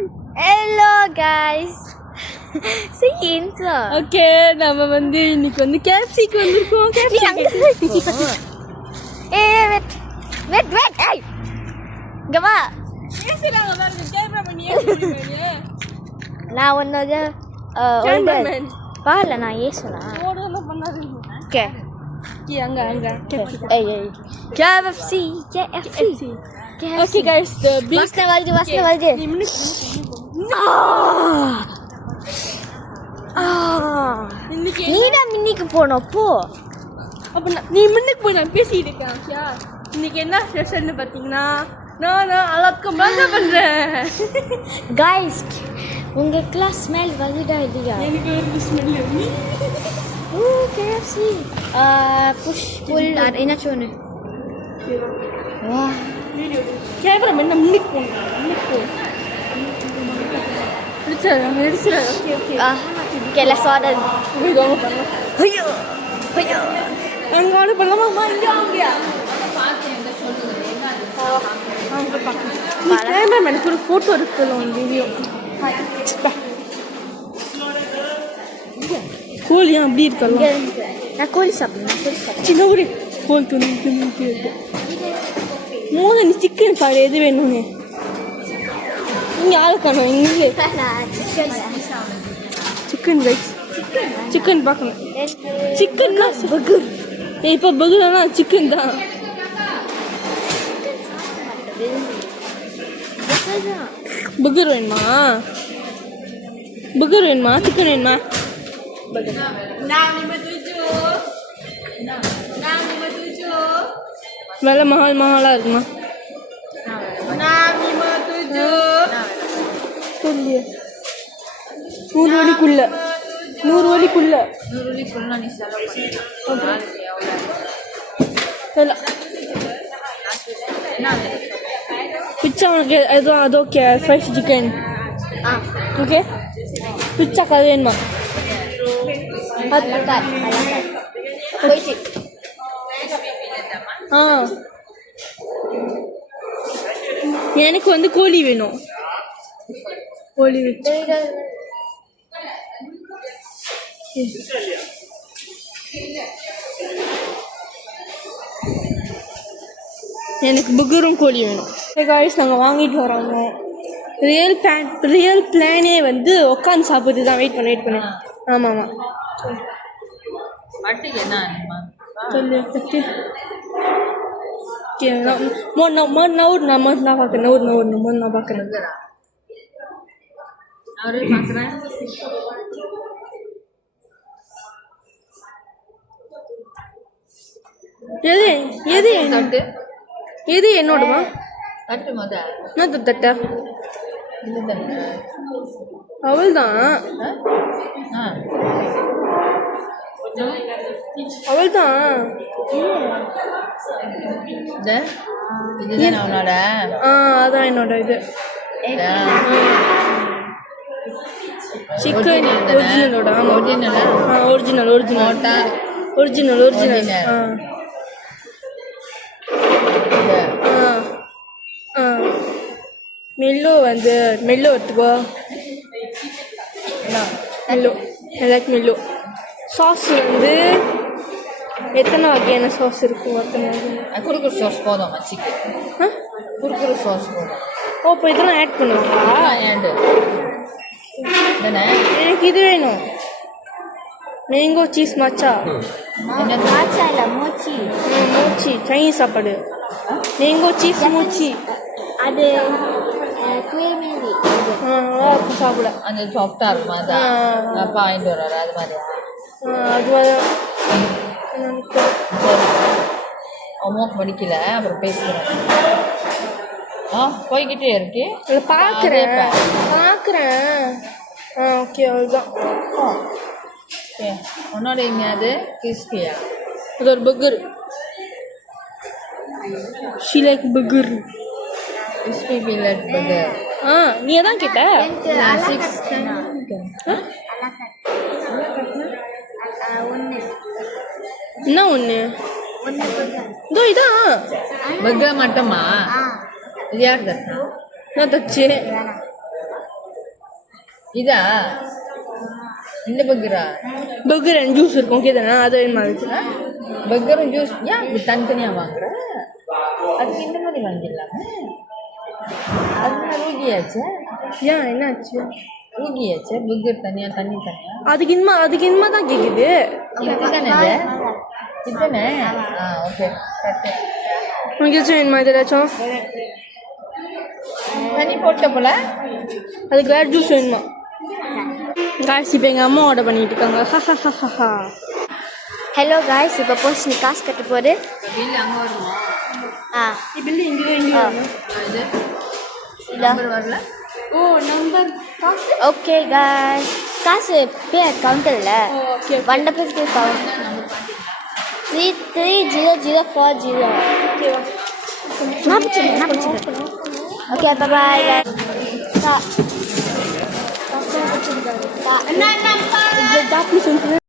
Hello guys. Say intro. Okay, நம்ம வந்து இன்னைக்கு வந்து கேப்சிக்கு வந்திருக்கோம். Wait. Hey. Gama. பேசுறாங்க பாருங்க. கேமரா பண்ணி ஏறிடுவீங்க. நான் ஒன்னது கேமராமேன். பால நான் ஏசுனா. ஓடலாம் பண்ணாதீங்க. Okay. அங்க. Hey. KFC. Okay guys, the big Vasna valje. இன்னைக்கு நீடா மின்னிக்கு போனோம் போ. அப்ப நீ முன்னுக்கு போய் நான் பேசிட்டு இருக்கேன். ஓகேயா? இன்னைக்கு என்ன ஸ்பெஷல்னு பாத்தீங்கன்னா நான் அலக்கமா தான் பண்றேன். Guys, உங்க கிளாஸ் ஸ்மெல் வருதா இல்லையா? எனக்கு ஒரு ஸ்மெல் நீ KFC. Push pull என்ன சொன்னு? வா. கேமரா மென்ன முன்னுக்கு போ. எடுத்துறேன். ஓகே. Okay, let's order. ஐயோ. அங்க ஆர்டர் பண்ணலாமா? இங்கயா? கேமராமேனுக்கு ஒரு ஃபோட்டோ எடுக்கலாம் வீடியோ. கோழி அப்படி இருக்கலாம். நான் கோழி சாப்பிடுறேன். சின்ன ஒரு கோழி துணி மோத நீ சிக்கன் பாரு எது வேணும்னு இங்கே ஆளுக்கானோ இங்கே சிக்கன் ரைஸ் சிக்கன் பார்க்கணும் சிக்கன்னா பர்கர் இப்போ பர்கர்னா சிக்கன் தான் பர்கர் வேணுமா சிக்கன் வேணுமா விலை மகாலாக இருக்குமா சொல்லியே 100 வழிக்குள்ள பிச்சா உனக்கு அது ஓகே ஃப்ரெஷ் சிக்கன் ஓகே பிச்சா கதை வேணுமா எனக்கு வந்து கோழி வேணும் கோழி வச்சு எனக்கு புகரும் கோழி வேணும் காய்ஸ் நாங்கள் வாங்கிட்டு வரோங்க ரியல் பிளானே வந்து உட்காந்து சாப்பிட்டு தான் வெயிட் பண்ணேன் ஆமாம் நான் பார்க்குறேன் எது என்னோடமா தட்டா அவள்தான் அதான் என்னோட இது சிக்கன் ஒரிஜினலோட ஒரிஜினல் மெல்லோ எடுத்துக்கோ மெல்லோ சாஸ் வந்து எத்தனை வகையான சாஸ் இருக்கும் குறுக்குறு சாஸ் போதும் சிக்கன் குறுக்குறு சாஸ் போதும் இப்போ இதெல்லாம் ஆட் பண்ணுவாங்களா எனக்கு இது வேணும் மேங்கோ சீஸ் மச்சா மோச்சி சைனீஸ் சாப்பாடு மேங்கோ சீஸ் மோச்சி அது சாப்பிட அந்த சாஃப்டாக இருக்குமா அதான் அப்பா வாங்கிட்டு வர்றாரு அது மாதிரியா அமௌண்ட் படிக்கல அப்புறம் பேசுகிறேன் போய்கிட்டே இருக்கு பார்க்குறேன் ஓகே அவ்வளோதான் ஓகே உன்னோட எங்கேயாவது கிறிஸ்பியா அது ஒரு பர்கர் ஷீலைக் பர்கர் கிறிஸ்பி பில்லட் பர்கர் நீ தான் கேட்ட என்ன ஒன்று இதோ இதான் பர்கர் மட்டுமா இது யார் தட்டா நான் தச்சு இதா இந்த பர்கரா பர்கர் அண்ட் ஜூஸ் இருக்கும் ஓகே தானே அது வேணுமா இருக்கு பர்கரும் ஜூஸ் ஏன் இப்படி தனித்தனியாக வாங்குற அதுக்கு இந்த மாதிரி வாங்கிடலாமே அது ரூகியாச்சு ஏன் என்னாச்சு ரூகியாச்சு பர்கர் தனியாக தண்ணி தனியாக அதுக்கு இன்மா தான் கேட்குது இதுதானே இதுதானே ஓகே கரெக்டு உனக்கு ஏதாச்சும் வேணுமா இது ஏதாச்சும் தண்ணி போட்ட போல அதுக்கு வேறு ஜூஸ் வேணுமா காய்ச்சி இப்போ எங்கள் அம்மா ஆர்டர் பண்ணிட்டு இருக்காங்க ஹஹா ஹலோ காய்ஸ் இப்போ போஸ்ட் நீ காசு கட்ட போகுது பில் அங்கே வருமா ஆ பில்லு இங்கே இது இல்லை நம்பர் வரல ஓ நம்பர் காசு ஓகே காய்ஸ் காசு பே கவுண்டரில் ஓகே 150 கவுண்ட் 330040 நான் பிடிச்சிருக்கேன் ஓகே பாய் ஜாப்பனீஸ் வந்து